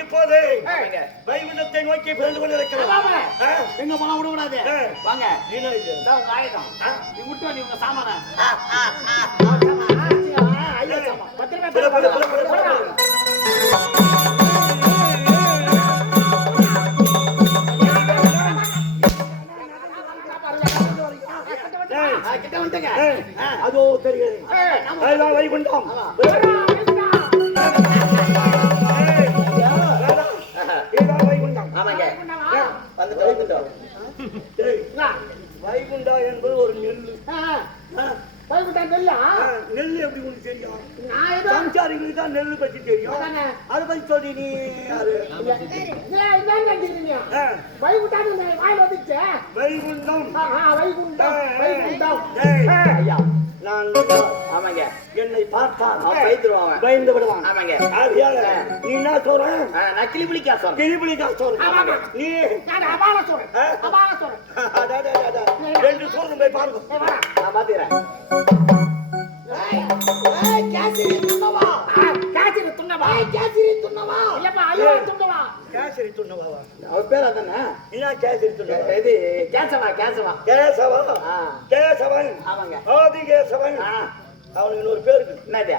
இப்போது வைகுண்டத்தை நோக்கி பிறந்து கொண்டிருக்கிறோம். எங்க போனா விட கூடாது. வாங்க உங்க ஆயுதம் நீ முட்டு வண்டி உங்க சாமான கிட்ட வந்துங்க. அதோ தெரிகிறது வைகுண்டம். வைகுண்டா என்பது ஒரு நெல்லு. நெல்லு எப்படி உனக்கு தெரியும்? சம்சாரிகளுக்கு தான் நெல்லு பத்தி தெரியும். அதை பத்தி சொல்லி நீ என்னை பார்த்தால் பயந்து விடுவான். நீ என்ன சொல்ற? நான் கிளிபிளிக்கா சொல்றேன். கிளிபிளிக்கா சொல்றேன். நீ ரெண்டு சோறு போய் பாருங்க. நான் பாத்துக்கிறேன். அவர் பேர் அதானே? என்ன கேசரி துண்ணவா? இது கேசவா கேசவா கேசவா கேசவன். ஆமாங்க. ஆதி கேசவன். அவனுக்கு இன்னொரு பேரு இருக்கு. என்னது?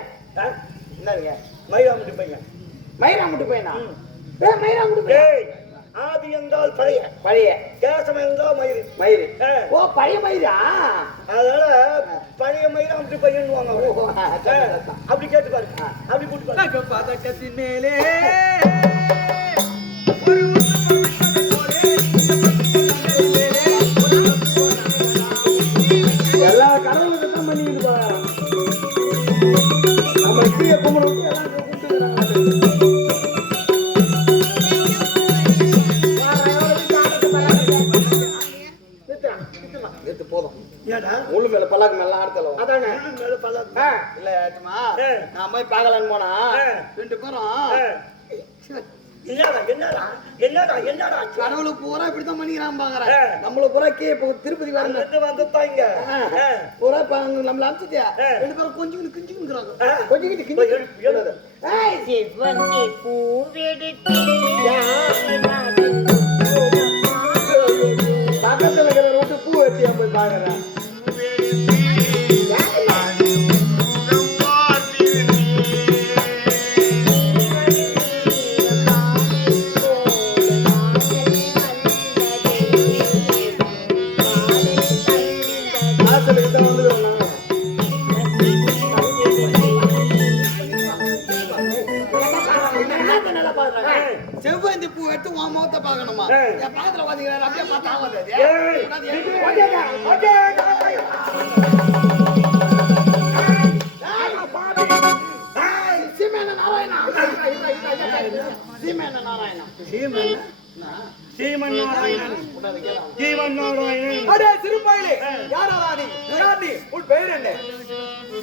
என்னதுங்க? மயிராமுட்டி பையன். மயிராமுட்டி பையனா? மயிராமுட்டி பையன். ஆதி என்றால் பழைய பழைய, கேசவன் என்றால் மயிறு மயிறு. ஓ பழைய மயிரா? அதனால பழைய மயிராமுட்டி பையன் அப்படி கேட்டு பாரு. அப்படி கூட்டு பாரு. பதக்கத்தின் மேலே எல்லா கடவுளுக்கு தான் பண்ணிட்டு நம்ம கீழே கும்பிட விட்டு எல்லாம் போதும். முள்ளு மேல பல்லாக்கு மேல ஆடுத்தலாம். அதானே மேல பல்லாக்கு இல்ல ஏட்டுமா, நான் போய் பார்க்கலான்னு போனா ரெண்டு பேரும் என்னடா கடவுளுக்கு பூரா இப்படித்தான் பண்ணிக்கிறான் பாக்குறேன். நம்மள பூரா திருப்பதி வந்துட்டாங்க பூரா நம்மள அனுப்பிச்சிட்டியா ரெண்டு பேரும் கொஞ்சம் கிஞ்சுக்கிறாங்க. கொஞ்சம் பக்கத்துல இருக்கிற விட்டு பூ வெட்டியா போய் பாக்குறேன். செவ்வந்தி பூ எடுத்து உன் முகத்தை பார்க்கணுமா? என் பக்கத்துல பாத்தீங்கன்னா அப்படியே பார்த்தா சீமேன நாராயணா. சீமேன நாராயணா. சீமன் நாராயணன். ஜீவன் நாராயணன். அடே சிறுபாயிலே, யாரா நீ? நீ உன் பெயர் என்ன?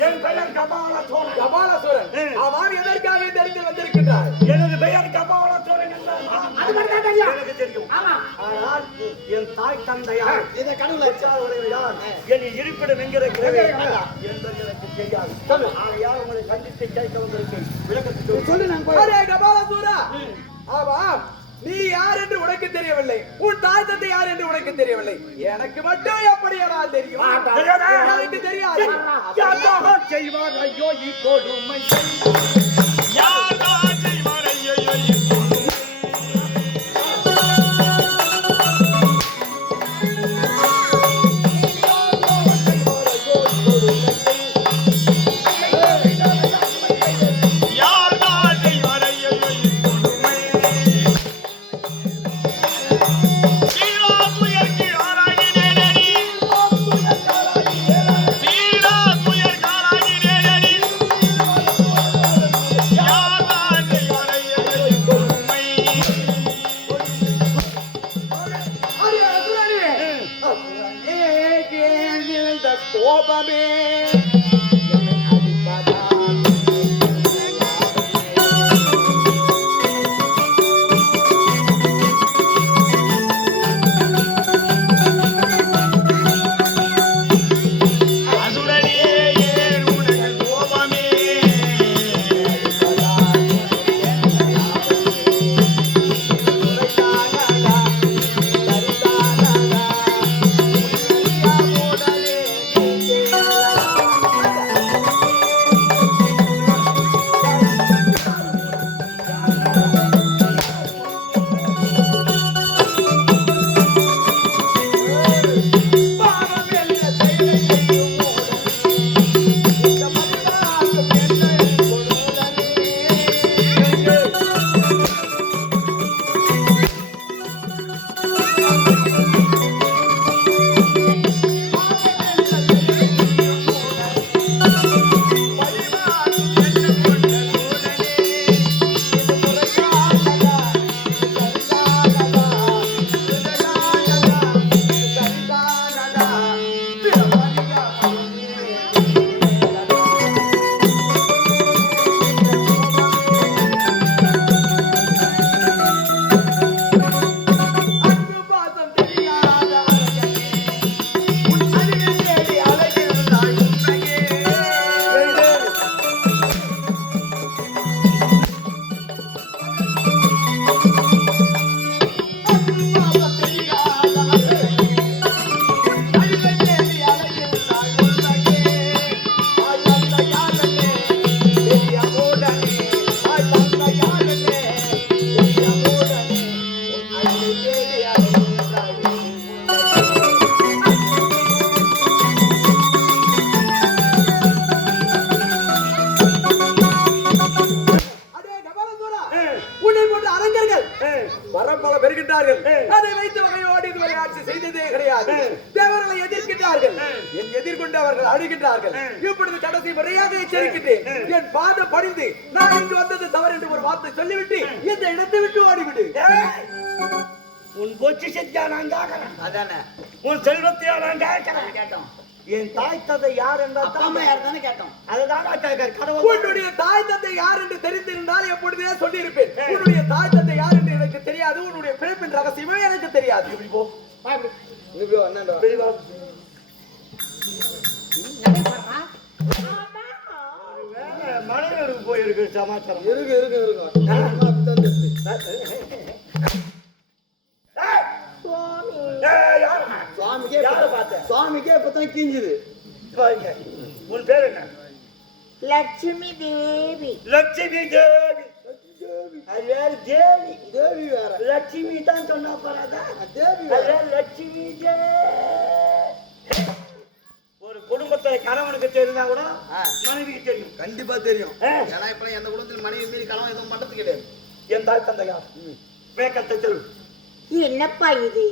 என் பெயர் கபாலசோரன். கபாலசோரன். அவன் எதற்காக இந்த இடத்தில் வந்திருக்கிறார்? எனது பெயர் கபாலசோரன் என்றால் அது மட்டும் தான் எனக்கு தெரியும். ஆமா. ஆனால் என் தாய் தந்தையார் இத கடவுளார் என் இருப்பிடம் எங்க இருக்கிறது என்று எனக்கு தெரியாது. ஆகையால் உங்களை கண்டித்து கேட்க வந்திருக்கேன். விளக்கத்துக்கு சொல்லு. நான் போய் அரே கபாலசோரா, ஆமா நீ யார் என்று உனக்கு தெரியவில்லை, உன் தாய் தந்தை யார் என்று உனக்கு தெரியவில்லை. எனக்கு மட்டும் எப்படியா தெரியும்? எனக்கு தெரியாது. யார் செய்வார் ஐயோ கொடுமை? வரம் பல பெறுகின்றார்கள். அதை வைத்து வகையோடு இதுவரை ஆட்சி செய்ததே கிடையாது. தேவர்களை எதிர்க்கின்றார்கள். என் எதிர்கொண்டு அவர்கள் அழுகின்றார்கள். இப்பொழுது கடைசி முறையாக எச்சரிக்கின்றேன். என் பாத பணிந்து நான் இங்கு வந்தது தவறு என்று ஒரு வார்த்தை சொல்லிவிட்டு இந்த இடத்தை விட்டு ஓடிவிடு. உன் பொச்சி செஞ்சா நான் கேட்கிறேன். அதானே உன் செல்வத்தையா நான் கேட்கிறேன். கேட்டோம். என் தாய் தந்தை யார் என்றா அம்மா யார் தானே கேட்டோம். அதுதான் கடவுள். உன்னுடைய தாய் தந்தை யார் என்று தெரிந்திருந்தால் எப்பொழுதே சொல்லியிருப்பேன். உன்னுடைய தாய் தந்தை யார் என்று எனக்கு தெரியாது. உன்னுடைய பிறப்பின் ரகசியமே எனக்கு தெரியாது. இப்படி போ. மலையூருக்கு போயிருக்கு சமாச்சாரம். சுவாமிக்கே இப்பதான் கிஞ்சுது. உன் பேர் என்ன? லட்சுமி தேவி. லட்சுமி தேவி. அது வேற தேவி. தேவி வேற. லட்சுமி தான் சொன்னா போறாதா? தேவி லட்சுமி தேவி. ஒரு குடும்பத்தை கணவனுக்கு தெரிஞ்சா கூட மனைவிக்கு தெரியும். கண்டிப்பா தெரியும். ஏன்னா இப்ப எந்த குடும்பத்தில் மனைவி மீறி கணவன் எதுவும் பண்றது கிடையாது. என் தாய் தந்தையா வேக்கத்தை தெரியும். என்னப்பா இது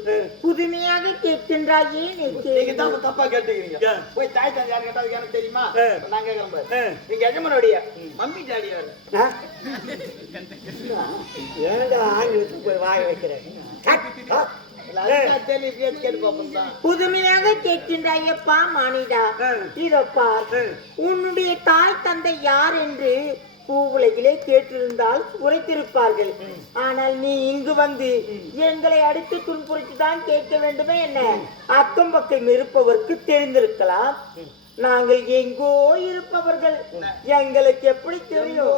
புதுமையாக கேட்கின்றாயே? நீங்க தான் தப்பா கேட்டுக்கிறீங்க. போய் தாய் தந்தை யார் கேட்டா எனக்கு தெரியுமா? நான் கேட்கறேன் பாரு. நீங்க எஜமானுடைய மம்மி டாடி யாரு? ஏன்டா ஆங்கிலத்துக்கு போய் வாய வைக்கிறேன்? புதுமையாக கேட்கின்றாயப்பா மானிடா. இதப்பா உன்னுடைய தாய் தந்தை யார் என்று பூவுலகிலே கேட்டிருந்தால் உரைத்திருப்பார்கள். ஆனால் நீ இங்கு வந்து எங்களை அடித்து துன்புறுத்தி தான் கேட்க வேண்டுமே என்ன? அக்கம் பக்கம் இருப்பவருக்கு தெரிந்திருக்கலாம். நாங்கள் எங்கோ இருப்பவர்கள், எங்களுக்கு எப்படி தெரியும்?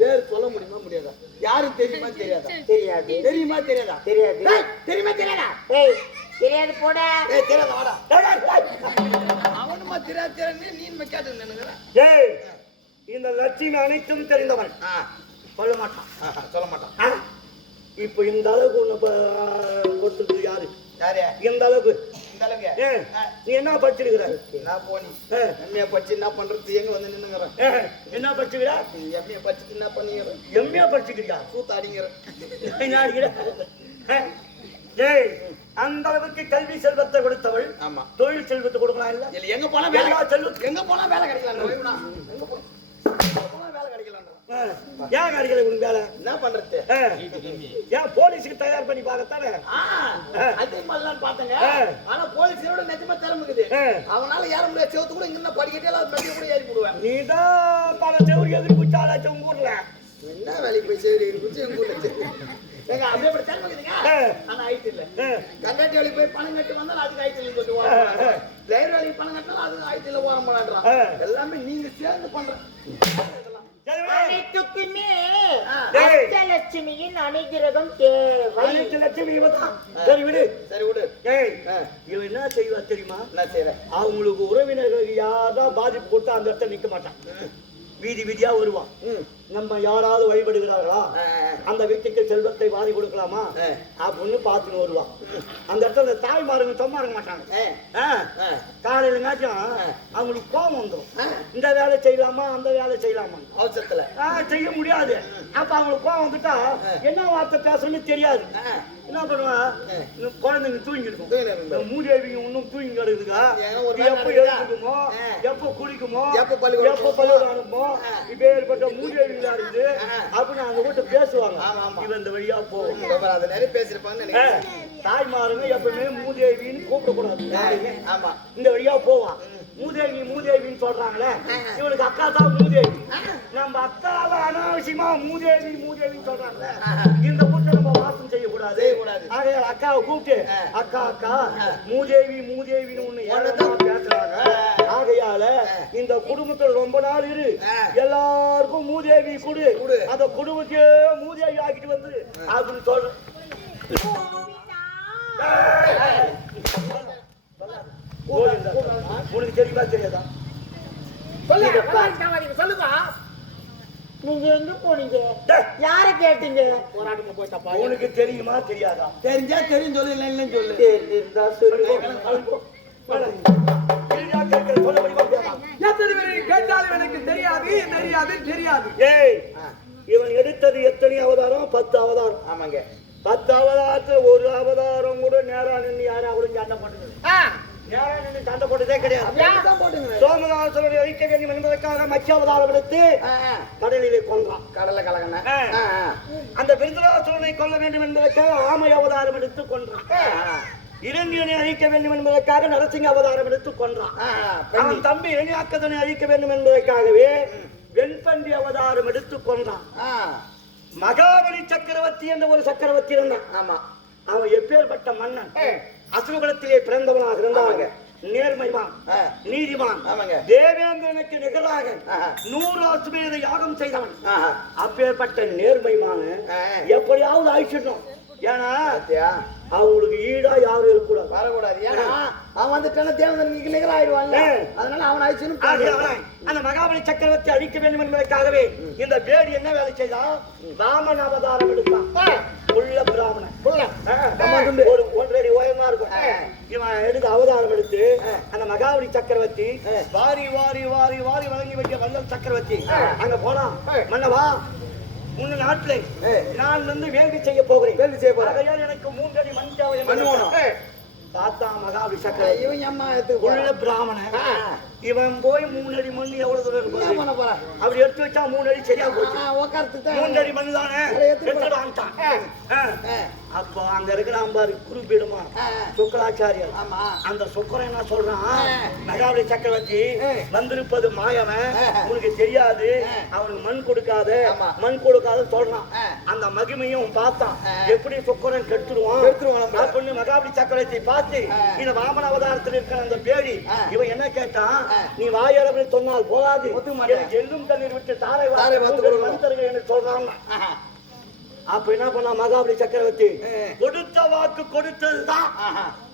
பேர் சொல்ல முடியுமா முடியாதா? யாரும் தெரியுமா தெரியாதா? தெரியாது. தெரியுமா தெரியாதா? தெரியாது. தெரியுமா தெரியாதா? ஏய் தெரியாது போட. தெரியாத வாடா. அவனுமா தெரியாது நீ கேட்டு நினைக்கிறேன். ஏய் இந்த லட்சுமி அனைத்தும் தெரிந்தவன். சொல்ல மாட்டான். சொல்ல மாட்டான். இப்ப இந்த அளவுக்கு கொடுத்தது யாரு? யாரு? இந்த அளவுக்கு இந்த அளவுக்கு நீ என்ன படிச்சிருக்கிற? நான் போனி எம்ஏ படிச்சு என்ன பண்றது? எங்க வந்து நின்னுங்கிறேன். என்ன படிச்சுக்கிறா? எம்ஏ படிச்சுட்டு என்ன பண்ணிக்கிறேன்? எம்ஏ படிச்சுக்கிறியா? கூத்து அடிங்கிறேன். என்ன அடிக்கிற? ஏய் அந்த அளவுக்கு கல்வி செல்வத்தை கொடுத்தவள். ஆமா. தொழில் செல்வத்தை கொடுக்கலாம் இல்ல? எங்க போனா வேலை செல்வம் எங்க போனா வேலை கிடைக்கலாம். எங்க போனா வேலை கிடைக்கலாம். ஏன் கிடைக்கல உனக்கு வேலை? என்ன பண்றது? ஏன் போலீஸுக்கு தயார் பண்ணி பார்க்கத்தானே? அதே மாதிரிலாம் பார்த்தங்க. ஆனா போலீஸோட நிஜமா திறமைக்குது. அவனால ஏற முடியாது. செவத்து கூட இங்க படிக்கட்டே எல்லாம் மெட்டி கூட ஏறி போடுவேன். நீ தான் பல செவரி எதிரி குச்சாலாச்சும் உங்க ஊர்ல என்ன வேலைக்கு போய் செவரி எதிரி குச்சி எங்க ஊர்ல எங்க அப்படியே படி திறமைக்குதுங்க. ஆனா ஆயிட்டு இல்ல. கண்டாட்டி வேலைக்கு போய் பணம் கட்டி வந்தாலும் அதுக்கு ஆயிட்டு இல்லைன்னு சொல்லிட்டு ஓரம். டிரைவர் வேலைக்கு பணம் கட்டினாலும் அதுக்கு ஆயிட்டு இல்ல ஓரம் பண்ணான்றான். எல்லாமே நீங்க சேர்ந்து பண்ற அனைத்துக்குமே அஷ்டலட்சுமியின் அனுகிரகம் தேவை. லட்சுமி இவதான். சரி விடு. சரி விடு. ஏய் இவன் என்ன செய்வா தெரியுமா? என்ன செய்யறேன்? அவங்களுக்கு உறவினர்கள் யாராவது பாதிப்பு கொடுத்தா அந்த இடத்துல நிக்க மாட்டான். வீதி வீதியா வருவான். நம்ம யாராவது வழிபடுகிறார்களா, அந்த வீட்டுக்கு செல்வத்தை வாரி கொடுக்கலாமா அப்படின்னு பார்த்துன்னு வருவான். அந்த இடத்துல தாய்மாருங்க சும்மா இருக்க மாட்டாங்க. காலையிலங்காச்சும் அவங்களுக்கு கோபம் வந்துடும். இந்த வேலை செய்யலாமா அந்த வேலை செய்யலாமா அவசரத்துல செய்ய முடியாது. அப்ப அவங்களுக்கு கோபம் வந்துட்டா என்ன வார்த்தை பேசணும்னு தெரியாது. என்ன பண்ணுவான்? குழந்தைங்க தூங்கிடுக்கும். மூதேவிங்க இன்னும் தூங்கி கிடக்குதுக்கா. எப்ப எழுதுக்குமோ, எப்ப குளிக்குமோ, எப்ப பள்ளிக்கூடம் அனுப்புமோ, இப்ப ஏற்பட்ட மூதேவிங்களா இருக்குது அப்படின்னு அந்த வீட்டு பேசுவாங்க. இவன் இந்த வழியா போகும். நிறைய பேசிருப்பாங்க. தாய்மாருங்க எப்பவுமே மூதேவின்னு கூப்பிடக்கூடாது. ஆமா. இந்த வழியா போவான். மூதேவி மூதேவின்னு சொல்றாங்களே, இவனுக்கு அக்கா தான் மூதேவி. நம்ம அக்காவை அனாவசியமா மூதேவி மூதேவின்னு சொல்றாங்களே, இந்த வீட்டை நம்ம வாசம் செய்யக்கூடாது. ஆகையால் அக்காவை கூப்பிட்டு அக்கா அக்கா மூதேவி மூதேவின்னு ஒண்ணு ஏழதான் பேசுறாங்க. ஆகையால இந்த குடும்பத்துல ரொம்ப நாள் இரு, எல்லாருக்கும் மூதேவி கொடு, அந்த குடும்பத்தையே மூதேவி ஆக்கிட்டு வந்து அப்படின்னு சொல்றேன். உனக்கு தெரியுமா தெரியாதா? சொல்லுங்க. நீங்க எங்க போனீங்க? யார கேட்டீங்க? போராட்டத்துல போயிட்டப்பா. உனக்கு தெரியுமா தெரியாதா? தெரிஞ்சா தெரியும் சொல்லு, இல்லைன்னு சொல்லு. தெரிஞ்சிருந்தா சொல்லுங்க. சொல்ல முடியுமா? எத்தனை பேரை கேட்டாலும் எனக்கு தெரியாது தெரியாது தெரியாது. ஏய், இவன் எடுத்தது எத்தனை அவதாரம்? 10 அவதாரம். ஆமாங்க. 10 அவதாரத்துல ஒரு அவதாரம் கூட நேரா நின்று யாரா கூட சண்டை போட்டது? நேரா நின்று சண்டை போட்டதே கிடையாது. சோமதாசரை அழிக்க வேண்டும் என்பதற்காக மச்ச அவதாரம் எடுத்து கடலிலே கொன்றான். கடலை கலகன. அந்த விருதுராசுரனை கொல்ல வேண்டும் என்பதற்காக ஆமை அவதாரம் எடுத்து கொன்றான். இரண்டியனை அழிக்க வேண்டும் என்பதற்காக நரசிங்க அவதாரம் எடுத்து கொன்றான். அவன் தம்பி இரணியாக்கதனை அழிக்க வேண்டும் என்பதற்காகவே வெண்பண்டி அவதாரம் எடுத்து கொன்றான். மகாபலி சக்கரவர்த்தி என்ற ஒரு சக்கரவர்த்தி இருந்தான். ஆமா. அவன் எப்பேற்பட்ட மன்னன்? அசுரகுலத்திலே பிறந்தவனாக இருந்தாங்க. நேர்மைவான், நீதிவான், தேவேந்திரனுக்கு நிகராக 100 அசுமேத யாகம் செய்தவன். அப்பேற்பட்ட நேர்மைமான எப்படியாவது ஆயிச்சிடணும். ஏன்னா அவங்களுக்கு ஈடா யாரும் இருக்கக்கூடாது, வரக்கூடாது. ஏன்னா அவன் வந்துட்டான தேவதனுக்கு நிகராயிடுவாங்க. அதனால அவன் ஆயிடுச்சுன்னு அந்த மகாபலி சக்கரவர்த்தி அழிக்க வேண்டும் என்பதற்காகவே இந்த பேடி என்ன வேலை செய்தான்? ராமன் அவதாரம் எடுத்தான். உள்ள பிராமணன் ஒரு 1.5 அடி உயரமா இருக்கும். இவன் எடுத்து அவதாரம் எடுத்து அந்த மகாபலி சக்கரவர்த்தி வாரி வாரி வாரி வாரி வழங்கி வைக்க வல்லல் சக்கரவர்த்தி அங்க போனா, மன்னவா உங்க நாட்டுல நான் வந்து வேள்வி செய்ய போகிறேன். வேள்வி செய்ய போறேன். எனக்கு 3 அடி மண் தேவை. தாத்தா மகாபலி சக்கரவர்த்தி இவன் அம்மா உள்ள பிராமணன். இவன் போய் 3 அடி மண் எவ்வளவு தூரம் இருக்கும்? அப்படி எடுத்து வச்சா 3 அடி சரியா போச்சு. 3 அடி மண் தானே எடுத்துடான்ட்டான். அப்போ அங்க இருக்கிறான் பாரு குருபீடமா சுக்கராச்சாரியர். அந்த சுக்கரன் என்ன சொல்றான்? மகாபலி சக்கரவர்த்தி வந்திருப்பது மாயவன், உனக்கு தெரியாது, அவனுக்கு மண் கொடுக்காத மண் கொடுக்காத சொல்றான். அந்த மகிமையும் பார்த்தான். எப்படி சுக்கரன் கெடுத்துருவான் அப்படின்னு மகாபலி சக்கரவர்த்தி பார்த்து இந்த வாமன அவதாரத்தில் இருக்கிற அந்த பேடி இவன் என்ன கேட்டான்? நீ வாயளவு சொன்னால் போதாது, எள்ளும் தண்ணீர் விட்டு தாரை வார்த்தை என்று சொல்றான். அப்ப என்ன பண்ணா மகாபலி சக்கரவர்த்தி? கொடுத்த வாக்கு கொடுத்ததுதான்,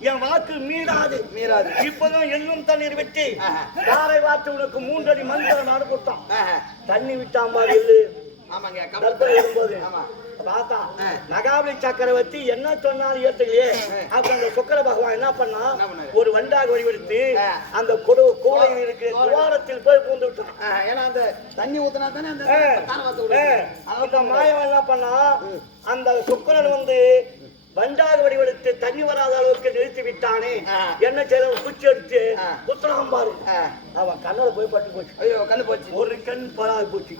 என் வாக்கு மீறாது. இப்பதான் எள்ளும் தண்ணீர் விட்டு தாரை வார்த்தை உனக்கு 3 அடி மந்திரம் அனுப்பிட்டான். தண்ணி விட்டான் பாரு எள்ளு. வரும்போது பார்த்தா மகாபலி சக்கரவர்த்தி என்ன சொன்னாலும் ஏத்துலையே. அப்ப அந்த சுக்கர பகவான் என்ன பண்ணா? ஒரு வண்டாக வடிவெடுத்து அந்த கோயில் இருக்கு துவாரத்தில் போய் பூந்து விட்டான். ஏன்னா அந்த தண்ணி ஊத்தினா தானே அந்த மாயவன் என்ன பண்ணா? அந்த சுக்கரன் வந்து வண்டாக வடிவெடுத்து தண்ணி வராத அளவுக்கு நிறுத்தி விட்டானே. என்ன செய்ய? குச்சி எடுத்து குத்துறான் பாரு. அவன் கண்ணில் போய் பட்டு போச்சு. ஐயோ, கண்ணு போச்சு. ஒரு கண் பராது போச்சு.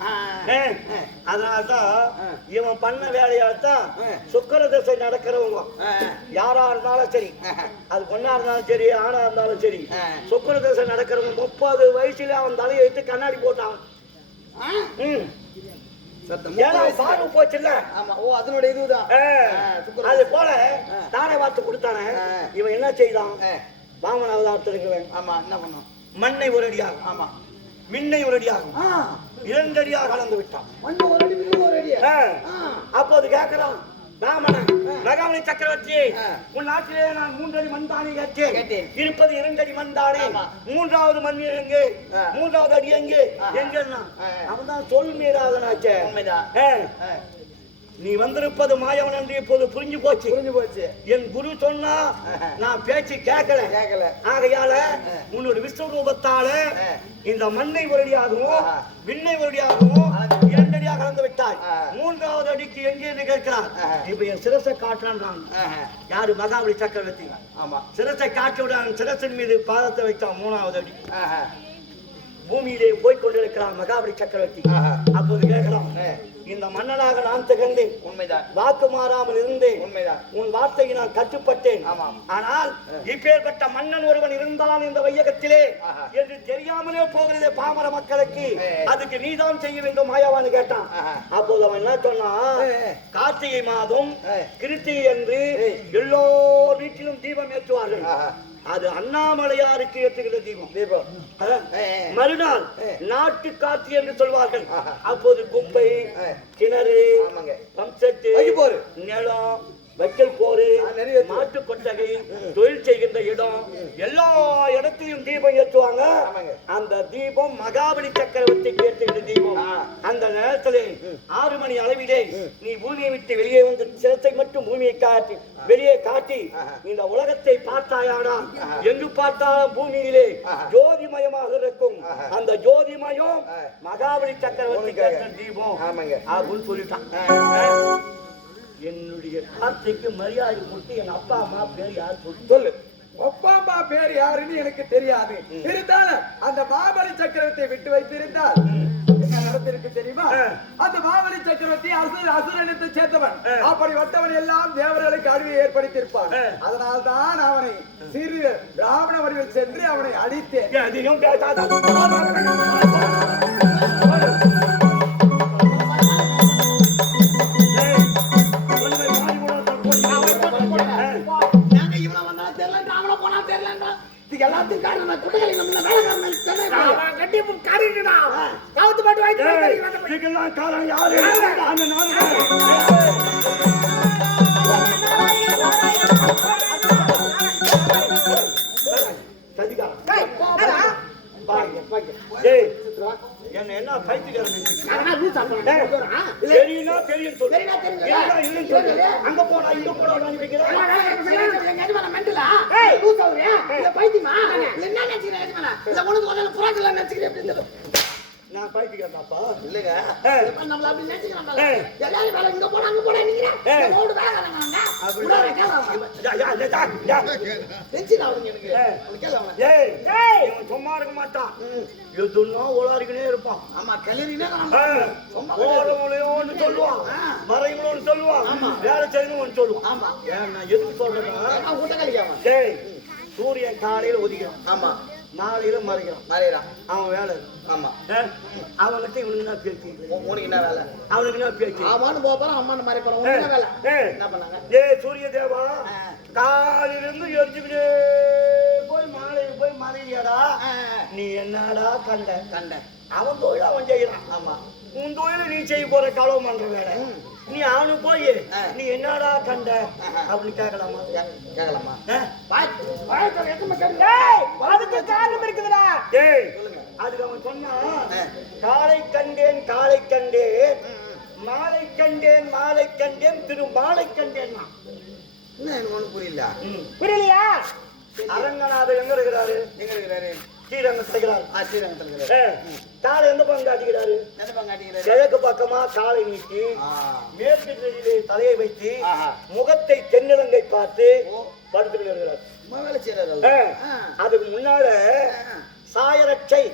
அதனாலதான் இவன் பண்ண வேலையால்தான் சுக்கர தசை நடக்கிறவங்க யாரா இருந்தாலும் சரி, அது பொண்ணா இருந்தாலும் சரி ஆணா இருந்தாலும் சரி, சுக்கர தசை நடக்கிறவங்க 30 வயசுல அவன் தலையை எடுத்து கண்ணாடி போட்டான். சாரு போச்சுல்ல. அதனுடைய இதுதான். அது போல தாரை வார்த்தை கொடுத்தானே. இவன் என்ன செய்தான்? வாமன அவதாரத்தில் இருக்கிறவன் என்ன பண்ணான்? மண்ணை ஒரு அடியாக, மின்னை ஒரு அடியாக 2 அடியாக கலந்து விட்டான். அப்போது கேட்கிறான் ராமன், மகாபலி சக்கரவர்த்தி, உன் நாட்டிலே நான் 3 அடி மண் தானே கேட்டேன். இருப்பது 2 அடி மண் தானே. 3வது மண் எங்கே? 3வது அடி எங்கே? எங்கன்னா அவன் தான் சொல் மீறாதனாச்சே. நீ வந்திருப்பது மாயவன் என்று இப்போது புரிஞ்சு போச்சு. என் குரு சொன்னா நான் பேச்சு கேட்கல. ஆகையால உன்னோட விஸ்வரூபத்தால இந்த மண்ணை ஒரடியாகவும் விண்ணை ஒரடியாகவும் 2 அடியாக கலந்து விட்டாய். 3வது அடிக்கு எங்கே கேட்கிறான்? இப்ப என் சிரசை காட்டுறான். யாரு? மகாபலி சக்கரவர்த்தி. சிரசை காட்டி விடான். சிரசின் மீது பாதத்தை வைத்தான். 3வது அடி பூமியிலே போய் கொண்டிருக்கிறான் மகாபலி சக்கரவர்த்தி. அப்போது கேட்கலாம், இந்த மன்னனாக நான் திகழ்ந்தேன். உண்மைதான். வாக்கு மாறாமல் இருந்தேன். உண்மைதான். உன் வார்த்தையை நான் கட்டுப்பட்டேன். ஆனால் இப்பேற்பட்ட மன்னன் ஒருவன் இருந்தான் இந்த வையகத்திலே என்று தெரியாமலே போகிறதே பாமர மக்களுக்கு. அதுக்கு நீதான் செய்ய வேண்டும் மாயாவான்னு கேட்டான். அப்போது அவன் என்ன சொன்னான்? கார்த்திகை மாதம் கிருத்திகை என்று எல்லோர் வீட்டிலும் தீபம் ஏற்றுவார்கள். அது அண்ணாமலையாருக்கு ஏற்றுகிற தீபம். மறுநாள் நாட்டு காட்சி என்று சொல்வார்கள். அப்போது குப்பை, கிணறு, பம்செட்டு, நிலம், வைக்கல் போரு, நிறைய மாட்டு கொட்டகை, தொழில் செய்கின்ற இடம், எல்லா இடத்தையும் தீபம் ஏற்றுவாங்க. அந்த தீபம் மகாபலி சக்கரவர்த்திக்கு ஏற்றுகின்ற தீபம். அந்த நேரத்திலே 6 மணி அளவிலே நீ பூமியை விட்டு வெளியே வந்து சிரத்தை மட்டும் பூமியை காட்டி வெளியே காட்டி இந்த உலகத்தை பார்த்தாயானா எங்கு பார்த்தாலும் பூமியிலே ஜோதிமயமாக இருக்கும். அந்த ஜோதிமயம் மகாபலி சக்கரவர்த்திக்கு ஏற்ற தீபம் அப்படின்னு சொல்லிட்டான். என்னுடைய வார்த்தைக்கு மரியாதை கொடுத்து என் அப்பா அம்மா பேர் யார் சொல்லு. அப்பா அம்மா பேர் யாருன்னு எனக்கு தெரியாது. இருந்தாலும் அந்த மாபலி சக்கரவர்த்தியை விட்டு வைத்திருந்தால் என்ன நடந்திருக்கு தெரியுமா? அந்த மாபலி சக்கரவர்த்தி அசுரனத்தை சேர்த்தவன். அப்படிப்பட்டவன் எல்லாம் தேவர்களுக்கு அழிவை ஏற்படுத்தியிருப்பான். அதனால்தான் அவனை சிறு ராவண வடிவில் சென்று அவனை அடித்தேன். எல்லாத்துக்கும் காரணம் குட்டைகளை நம்ம வேலைக்காரன் கட்டி காரிடா காவத்து பாட்டு வாய்த்து காரணம் யாரு? என்ன என்ன பைத்தியக்காரன் தெரியும் சொல்லு. அங்க போனா இங்க போனா நான் பைத்தியக்காரனாப்பா இல்லங்க நம்மள அப்படி நினைச்சுக்கிறாங்க. எல்லாரும் வேலை இங்க போனா அங்க போனா நிக்கிறேன் ரோடு வேலைக்காரங்க சும்மா இருக்க மாட்டான். எதுன்னா ஓலாரிக்கனே இருப்பான். ஆமா கிளறினே ஓலவளையோன்னு சொல்லுவான், மறைங்களோன்னு சொல்லுவான், வேலை செய்யணும்னு சொல்லுவான். ஆமா நான் எதுக்கு சொல்றேன்னா கூட்ட கழிக்காம சூரியன் காலையில ஒதிக்கிறான், ஆமா நாளையில மறைக்கிறான். அவன் வேலை ஆமா அவன்கிட்ட இவனுக்கு என்ன பேச்சு? உனக்கு என்ன வேலை? அவனுக்கு என்ன பேச்சு? ஆமான்னு போறோம் அம்மான்னு மாதிரி போறோம். என்ன வேலை? என்ன பண்ணாங்க? சூரிய தேவா காலிலிருந்து எரிஞ்சுக்கிட்டே போய் மாலைக்கு போய் மறைவியாடா. நீ என்னடா கண்ட அவன் தொழில் அவன் செய்யறான். ஆமா உன் தொழில நீ செய்ய போற களவு பண்ற வேலை. நீ அவனு போய் நீ என்னடா கண்ட அப்படின்னு கேட்கலாமா? கேட்கலாமா? அதுக்கு காரணம் இருக்குதுடா. அதுக்கு அவன் சொன்னான், காலை கண்டேன் காலை கண்டேன், மாலை கண்டேன் மாலை கண்டேன், திரு மாலை கண்டேன். என்ன எனக்கு ஒண்ணு புரியலையா? அரங்கநாதர் எங்க இருக்கிறாரு? எங்க இருக்கிறாரு? ஸ்ரீரங்கத்தில் காலை எந்த பக்கம் காட்டுகிறாரு? கிழக்கு பக்கமா காலை நீட்டி மேற்கு திசையிலே தலையை வைத்து முகத்தை தென்னிலங்கை பார்த்து படுத்துட்டு இருக்கிறார். அதுக்கு முன்னால சாயரட்சை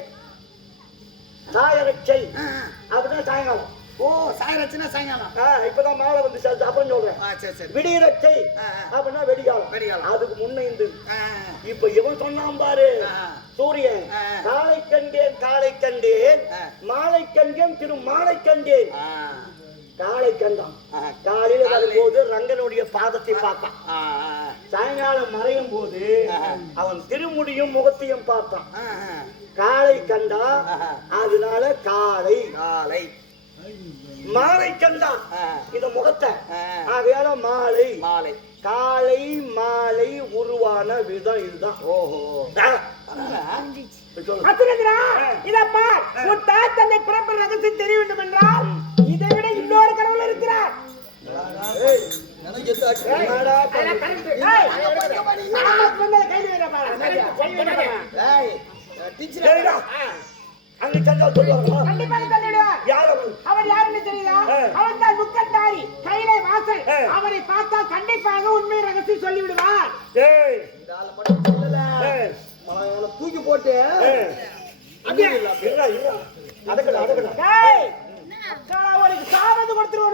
அப்படின்னா சாயங்காலம். ஓ சாயரட்சைனா சாயங்காலம். இப்பதான் மாலை வந்து அப்புறம் சொல்றேன். விடியரட்சை அப்படின்னா வெடிகாலம். அதுக்கு முன்ன இந்த இப்ப இவன் சொன்னான் பாரு, சூரியன் காலை கண்டேன் காலை கண்டேன், மாலை கண்டேன் திரு மாலை கண்டேன். காலை கண்டான். காலையில வரும்போது ரங்கனுடைய பாதத்தை பார்த்தான். சாயங்காலம் மறையும் போது அவன் திருமுடியும் முகத்தையும் பார்த்தான். காலை கண்டா அதனால காலை காலை மாலை கண்டான் இந்த முகத்தை. ஆகையால மாலை மாலை காலை மாலை உருவான விதம் இதுதான். ஓஹோ இதப்பா உன் தாய் தந்தை பிறப்பு ரகசியம் தெரிய வேண்டும் என்றால் இதை விட இன்னொரு கடவுள் இருக்கிறார். அவர் யாருன்னு தெரியுதா? அவன் தான் முக்கத்தாரி கைலை வாசல். அவரை பார்த்தால் கண்டிப்பாக உண்மை ரகசியம் சொல்லிவிடுவார். தூக்கி போட்டு அவருக்கு சாபத்து கொடுத்துருவோம்.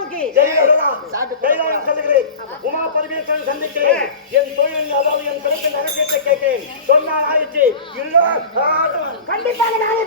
உமா பரமேஸ்வரன் சந்திக்கிறேன். என் தொழில் அதாவது என் பிறப்பின் ரகசியத்தை கேட்டேன். சொன்னால் ஆயிடுச்சு. இல்ல கண்டிப்பாக நானே